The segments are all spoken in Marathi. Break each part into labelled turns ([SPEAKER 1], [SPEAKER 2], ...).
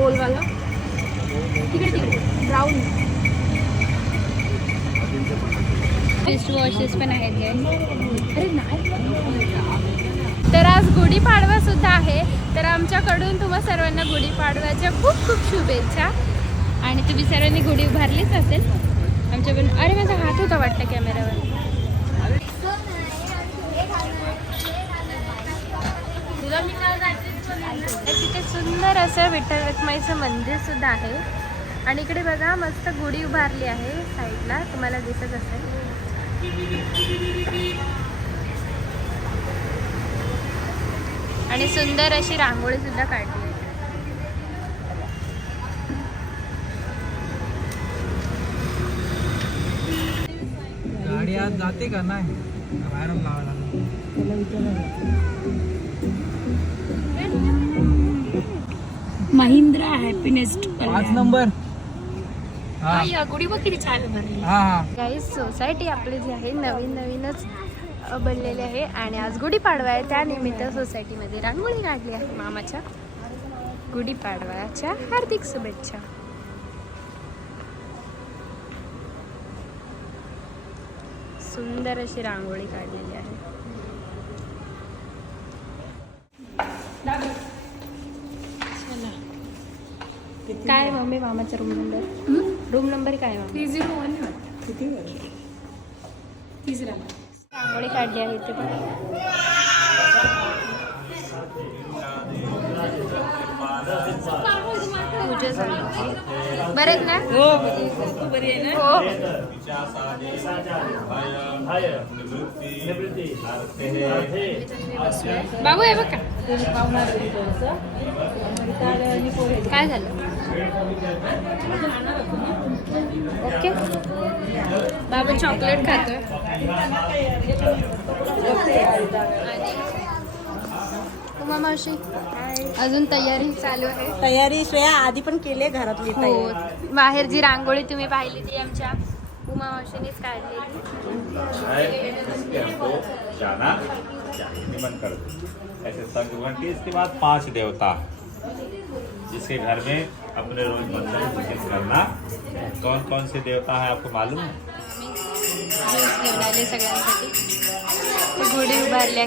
[SPEAKER 1] गोलवाला तिकडे तिकडे. ब्राऊन पण आहेत अरे नाही. तर आज गुढीपाडवा सुद्धा आहे. तर आमच्याकडून तुम्हा सर्वांना गुढीपाडव्याच्या खूप खूप शुभेच्छा. आणि तुम्ही सर्वांनी गुढी उभारलीच असेल. आमच्याकडून अरे माझा हात होता वाटतं कॅमेऱ्यावर तिथे सुंदर असं विठ्ठल रखमाईचं मंदिर सुद्धा आहे. आणि इकडे बघा मस्त गुढी उभारली आहे साईडला. तुम्हाला दिसत असेल. आणि सुंदर अशी रांगोळी सुद्धा काढली आहे.
[SPEAKER 2] गाडी आज जाते का? नाही. बाहेर लावायला
[SPEAKER 1] महिंद्रा हॅपीनेस
[SPEAKER 2] पाच नंबर. हा.
[SPEAKER 1] या गुढी बघ किती छान गाईज सोसायटी आपली जी आहे नवीन नवीनच बनलेली आहे. आणि आज गुढीपाडवा आहे. त्यानिमित्त सोसायटीमध्ये रांगोळी काढली आहे मामाच्या. गुढीपाडव्याच्या हार्दिक शुभेच्छा. सुंदर अशी रांगोळी काढलेली आहे. काय मम्मी मामाचा रूम नंबर रूम नंबर काय थ्री झिरो वन काढली आहे ते पूजा बरेच ना? हो बरी आहे. ना? हो. बाबू आहे बघा काय झालं? ओके. बाबू चॉकलेट खातोय. मावशी अजून तयारी चालू आहे?
[SPEAKER 3] तयारी श्रेया आधी पण केली आहे घरातली
[SPEAKER 1] हो.
[SPEAKER 3] तयारी.
[SPEAKER 1] बाहेर जी रांगोळी तुम्ही पाहिली ती आमच्या उमा मावशीनेच काढलेली.
[SPEAKER 4] इसके जाना. निमन कर. ऐसे संग घंटी इसके बाद पाँच देवता. जिसके घर में अपने रोज मंदिर पूजन करना. कौन कौन से देवता है आपको मालूम? है
[SPEAKER 1] घेऊन सगळ्यांसाठी. ते गुढी उभारली आहे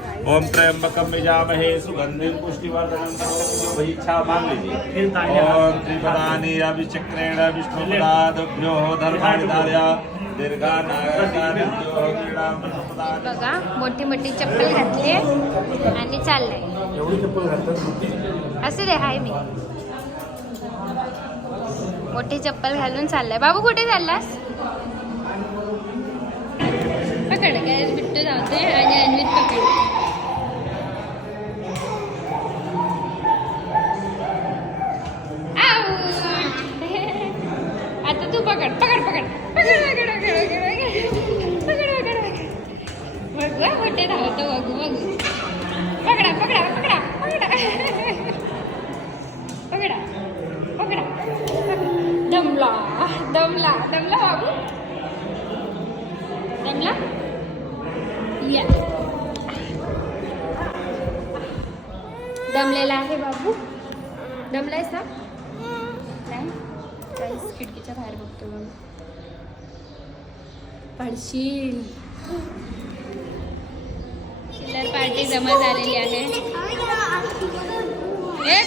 [SPEAKER 4] ओम त्र्यंबकम यजामहे सुगंधिं पुष्टिवर्धनं इच्छा मांग लीजिए ओम त्रिपदानि अभिचक्रेण विष्णुपदाभ्यो धर्माणि धार्य। दीर्घा
[SPEAKER 1] बघा मोठी मोठी चप्पल घातली आणि चाललंय. असे दे हाय मी. मोठी चप्पल घालून चाललाय. बाबू कुठे चाललास? पकड काय बिट्टू धावते आणि अन्वित पकड. तू पकड पकड पकड. पकड पकड मोठे धावतो बघू बघू. पकडा पकडा पकडा पकडा. पकडा पकडा. दमला दमला दमला बाबू. दमला? या. दमलेला आहे बाबू. दमलायस? ना खिडकीच्या बाहेर बघतो मग पडशील चिल्लर पार्टी जमा झालेली आहे. हे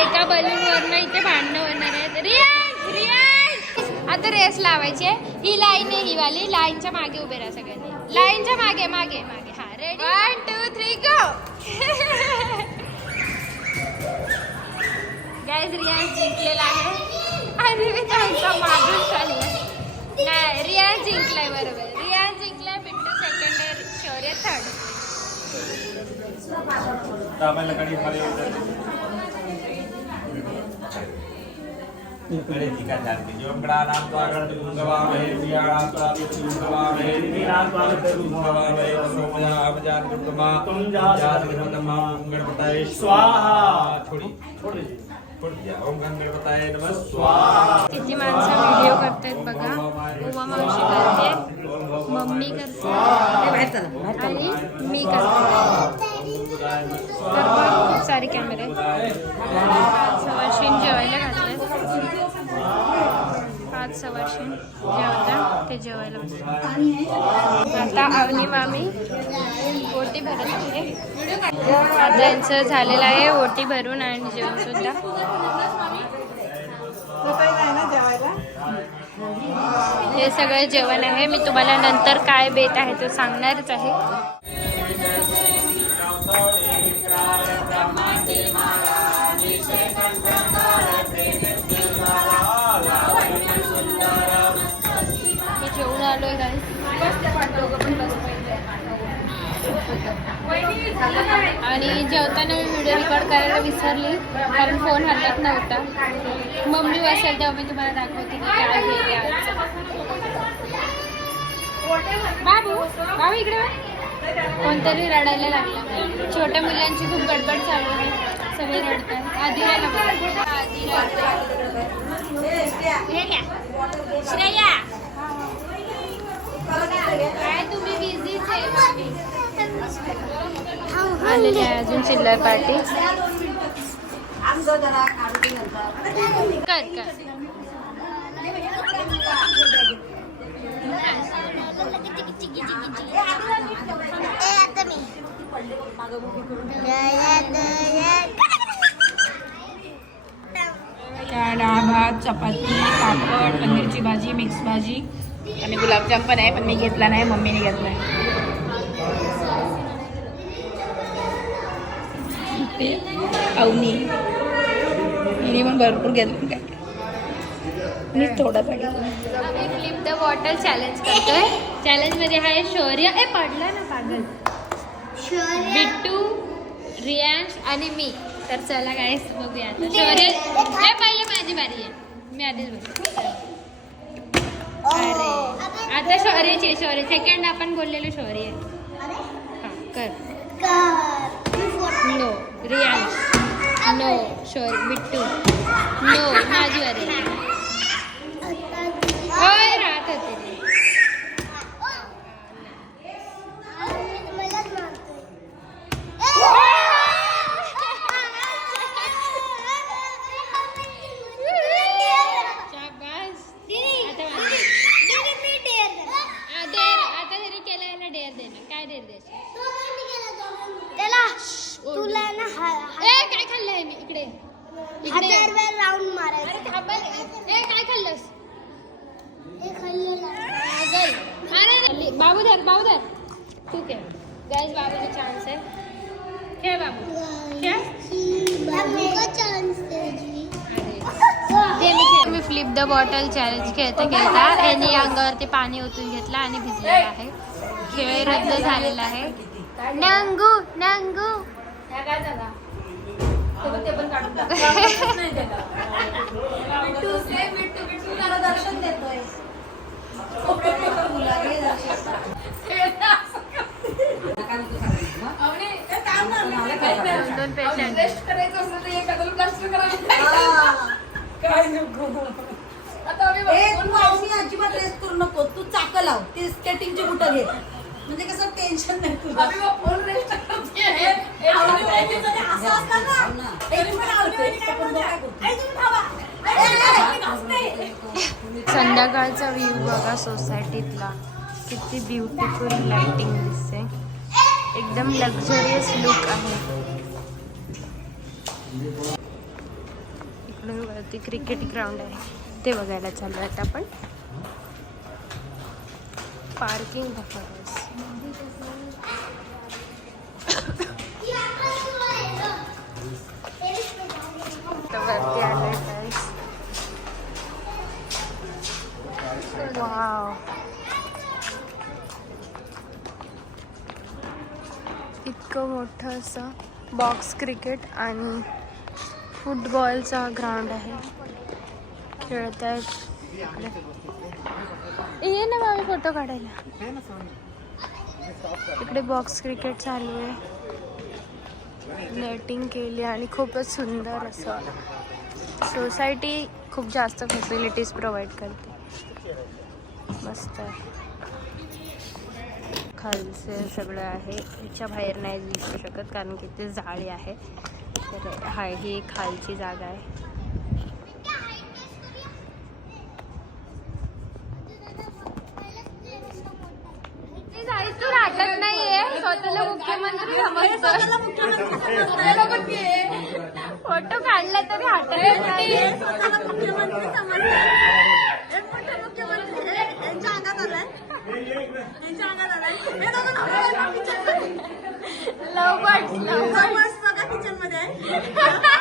[SPEAKER 1] एका बलून ना इथे भांडणं होणार आहेत. रियाज रियाज. आता रेस लावायची आहे. ही लाईन आहे ही वाली. लाईनच्या मागे उभे राहा सगळ्यांनी. लाईनच्या मागे मागे. मागे हा ready one two three go guys Riyaz जिंकलेला आहे. आणि मी त्यांचा मागून चाललाय नाही रियाज जिंकलाय बरोबर. रियाज जिंकलाय बिट्टू सेकंड आहे शौर्य थर्ड
[SPEAKER 4] दामन लकड़ी खड़े हो जाते अरे ठीक है ध्यान दीजिए ओम गणानां त्वा गणपतिं गवामहे प्रियाणां त्वा विष्णुं गवामहे निमीनां त्वा विष्णुं गवामहे सोमयाम जानकृतमा जानकृतमा ओम गणपतये स्वाहा छोड़ी छोड़ दीजिए छोड़ दिया ओम गणपतये नमः स्वाहा
[SPEAKER 1] किती माणसं व्हिडिओ करतायत बघा। उमा मावशी करते मम्मी करते
[SPEAKER 3] बाहेर चला बाहेर चला
[SPEAKER 1] आणि मी करते तर पण खूप सारे कॅमेरे आहेत. पाच सवाशीन जेवायला घातले. पाच सवाशीन जेवता ते जेवायला बसले. आता अवनी मामी ओटी भरत आहे. आता यांचं झालेलं आहे ओटी भरून आणि जेवण सुद्धा. हे सगळं जेवण आहे. मी तुम्हाला नंतर काय बेत आहे ते सांगणारच आहे. आणि जेवताना मी व्हिडिओ रेकॉर्ड करायला विसरली कारण फोन हातात नव्हता. मम्मी बसेल तेव्हा मी तुम्हाला दाखवते की काय आहे बाबू बाबू इकडे कोणतरी रडायला लागला. छोट्या मुलांची खूप गडबड चालू आहे. सगळे रडतात. आधी राहिला आधी श्रेया. काय तुम्ही बिझीच आहे आलेली आहे अजून चिल्लर पार्टी कर कर.
[SPEAKER 5] डाळ भात चपाती पापड पनीरची भाजी मिक्स भाजी. आणि गुलाबजाम पण आहे पण मी घेतला नाही मम्मीने घेतलाय ते अवनी हिने पण भरपूर घेतलं काय मी थोडासा घेतला
[SPEAKER 1] आम्ही फ्लिप द बॉटल चॅलेंज करतोय. चॅलेंजमध्ये आहे शौर्य. ए पडला ना पागल? बिट्टू रियांश आणि मी. तर चला काय बघूया आता. शौर्य. ए पहिले माझी बारी आहे. मी आधीच बोलते अरे. आता शौर्यची शौर्य. सेकंड आपण बोललेलो शौर्य हा कर नो रियांश किशोर शौर्य बिट्टू नो माझी बारी आहे. होय राहत होते ते. शाबास. आता माझी. हा, डेअर. आता जरी केलं याला डेअर देणार काय डेअर द्यायचं
[SPEAKER 6] तुला ना
[SPEAKER 1] ए काय खाल्लंय मी इकडे इकडे ये.
[SPEAKER 6] हातावर राऊंड मारायचं
[SPEAKER 1] अरे थांब बरं. ए काय खाल्लंस
[SPEAKER 6] हे खाल्लं
[SPEAKER 1] पागल. अरे अरे, बाबू धर बाबू धर तू खेळ गाईज बाबूचा चान्स आहे खेळ बाबू? खेळ
[SPEAKER 6] चान्स द्यायची
[SPEAKER 1] ते मी खेळ मी फ्लिप द बॉटल चॅलेंज खेळता खेळता यांनी अंगावरती पाणी ओतून घेतलं आणि भिजलेला आहे. खेळ रद्द झालेला आहे. नंगू नंगू. दोन दोन पेशंट
[SPEAKER 3] तू अवनी अजिबात रेस्ट करू नको. तू चाक लाव. ती स्केटिंगची बुटं घे. म्हणजे कसं टेन्शन नाही तुला असं ना. काय बोलते? तुम्ही थांबा.
[SPEAKER 1] संध्याकाळचा व्ह्यू बघा सोसायटीतला किती ब्युटिफुल लाइटिंग दिसते. एकदम लक्झरियस लुक आहे. इकडे वरती क्रिकेट ग्राउंड आहे. ते बघायला चालू आहेत आपण. पार्किंग बफर्स वरती आले वाव इतकं मोठं असं बॉक्स क्रिकेट आणि फुटबॉलचा ग्राउंड आहे. खेळत आहेत. ये ना मामी फोटो काढायला. इकडे बॉक्स क्रिकेट चालू आहे. नेटिंग केली आणि खूपच सुंदर असं सोसायटी खूप जास्त फॅसिलिटीज प्रोव्हाइड करते. मस्त. आहे खालचे सगळं आहे. ह्याच्या बाहेर नाही दिसू शकत कारण की ते जाळी आहे. तर हा ही एक खालची जागा आहे. नाहीये फोटो काढला तरी हातात
[SPEAKER 3] मुख्यमंत्री यांच्या अंगात आलाय यांच्या अंगात आलाय दोघं नवरा किचनमध्ये
[SPEAKER 1] लव बर्ड्स लव
[SPEAKER 3] बस बघा किचनमध्ये आहे. थांबा.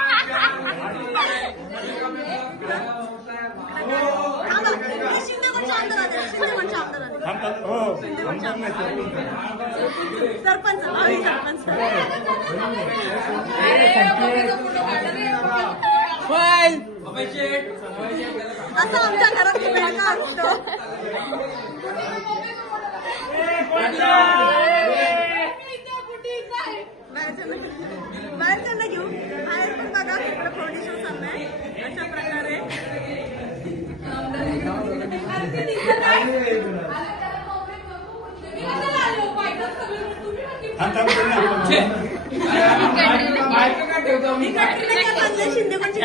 [SPEAKER 3] हे शिंदेगडचे आमदार आले शिंदेगडचे आमदार आले
[SPEAKER 4] हम तक हो हम तक में
[SPEAKER 3] सरपंच भावी सरपंच. असं आमच्या घरात खेळायला असतो बाहेरच्यांना बाहेरच्यांना घेऊ बाहेर पण बघा इकडे फाउंडेशन चाललंय अशा प्रकारे
[SPEAKER 4] हम तक में
[SPEAKER 3] शिंदेकडची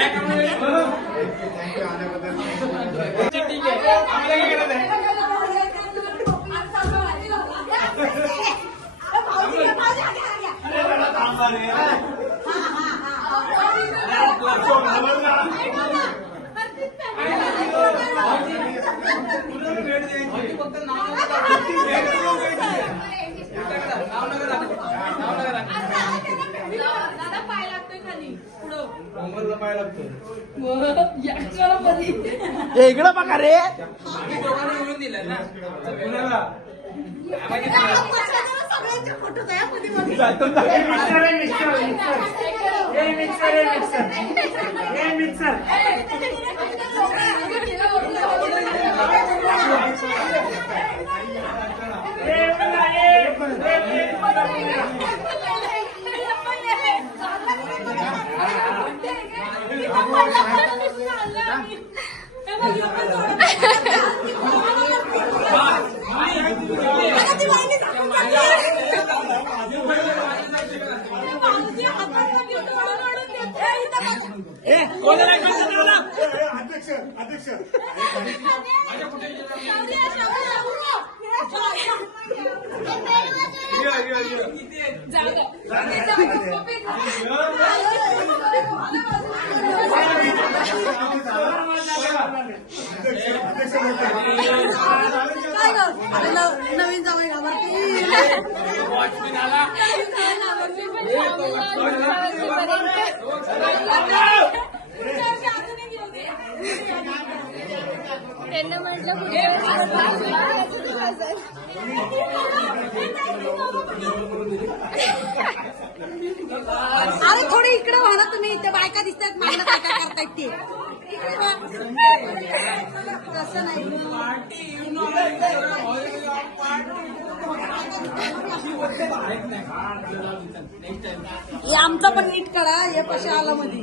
[SPEAKER 2] इकडं बघा रे.
[SPEAKER 3] सगळ्यांचे फोटो तयार गं? अरे न- नवीन जावई घाबरते
[SPEAKER 1] त्यांना म्हटलं
[SPEAKER 3] अरे थोडी इकडे व्हा ना तुम्ही इथे बायका दिसतात मला काय काय करतायत ते. तसं नाही. आमचं पण नीट करा हे कशा आला मध्ये.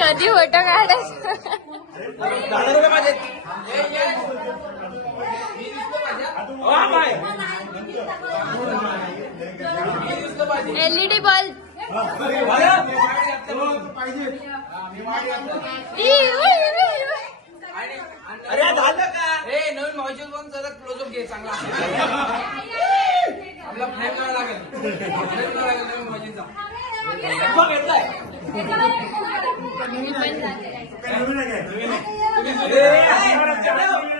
[SPEAKER 1] कधी फोटो काढायचं?
[SPEAKER 2] माझे
[SPEAKER 1] एलईडी बल्ब.
[SPEAKER 2] अरे झालं का
[SPEAKER 7] ए नवीन मावशी पण जरा क्लोजअप घे चांगला आपला फ्रेम करावा लागेल फ्रेम करावा लागेल नवीन मावशीचा
[SPEAKER 2] बघ येतोय.
[SPEAKER 3] आता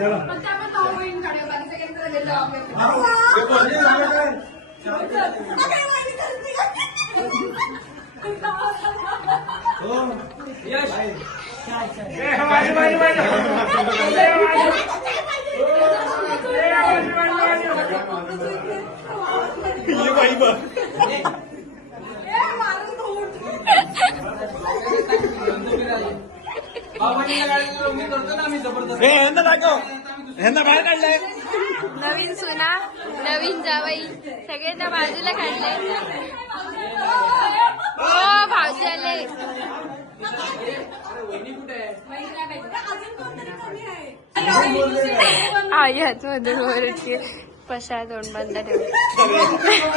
[SPEAKER 3] ਚਲ। ਪਤਾ ਪਤਾ ਉਹ ਇਨ ਖੜੇ ਬਣ ਸਕੇ ਤੇ ਲੈ ਲਓ ਆਪੇ ਇਹ ਕੋਈ ਨਹੀਂ ਚਲ। ਅਗਰ
[SPEAKER 7] ਮੈਂ ਵੀ ਕਰਦੀ ਹਾਂ ਯਸ। ਚਲ ਚਲ
[SPEAKER 2] ਇਹ ਹਮਾਰੀ
[SPEAKER 3] ਮਾਈ ਮਾਈ ਇਹ ਹਮਾਰੀ
[SPEAKER 5] ਮਾਈ ਮਾਈ ਇਹ ਭਾਈ
[SPEAKER 3] ਬਾ ਇਹ
[SPEAKER 5] ਮਾਰਨ ਤੋਂ ਉੱਠ
[SPEAKER 2] दाखव. ह्यांना बाहेर काढलंय.
[SPEAKER 1] नवीन सुना नवीन जावई सगळ्यांना बाजूला काढले. हो भाऊजी आले. आई हात मधून पशा तोंड बंद ठेव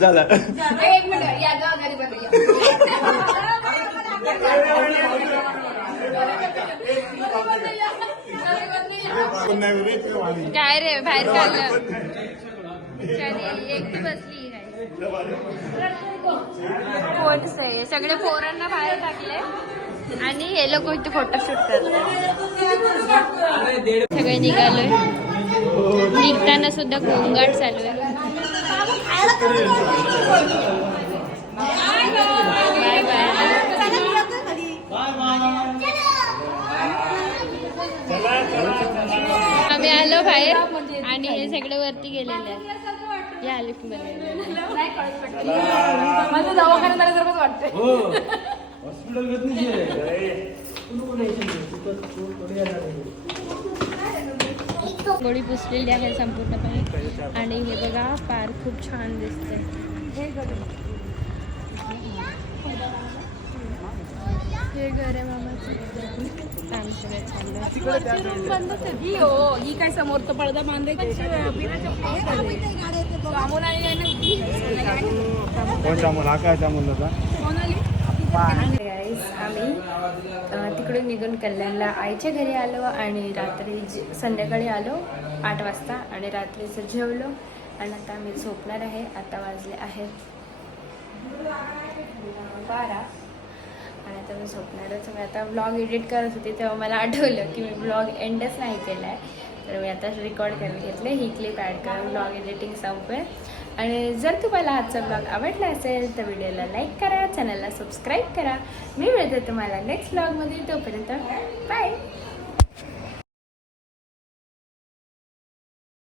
[SPEAKER 2] झाला
[SPEAKER 5] एक मिनिट या
[SPEAKER 1] काय रे बाहेर काढलं? एकटी बसली कोणच आहे सगळे पोरांना बाहेर टाकले. आणि हे लोक इथे फोटोशूट करतात. सगळे निघालोय. निघताना सुद्धा गोंगाट चालू आहे. बाय बाय आम्ही आलो बाहेर आणि हे सगळे वरती गेलेले आहे. या लिफ्टमध्ये.
[SPEAKER 5] माझं दवाखान्यात आल्यासारखंच वाटतंय.
[SPEAKER 1] गोळी पुसलेली आहे संपूर्णपणे. आणि हे बघा पार्क खूप छान दिसते हे घर आहे. मामाचं.
[SPEAKER 5] ही हो ही काय समोरचा पडदा बांधायची कोण जामून हा काय
[SPEAKER 1] जामून आम्ही तिकडून निघून कल्याणला आईच्या घरी आलो आणि रात्री जे- संध्याकाळी आलो आठ वाजता आणि रात्रीचं जेवलो आणि आता आम्ही झोपणार आहे आता वाजले आहेत बारा. आणि आता मी झोपणारच मी आता ब्लॉग एडिट करत होते तेव्हा मला आठवलं की मी ब्लॉग एंडच नाही केला आहे तर मी आता रेकॉर्ड करून घेतले. ही क्लिप ॲड करून ब्लॉग एडिटिंग संपवे आणि जर तुम्हाला आजचा ब्लॉग आवडला असेल तर व्हिडिओला लाईक करा चॅनलला सबस्क्राईब करा. मी मिळते तुम्हाला नेक्स्ट ब्लॉगमध्ये तोपर्यंत बाय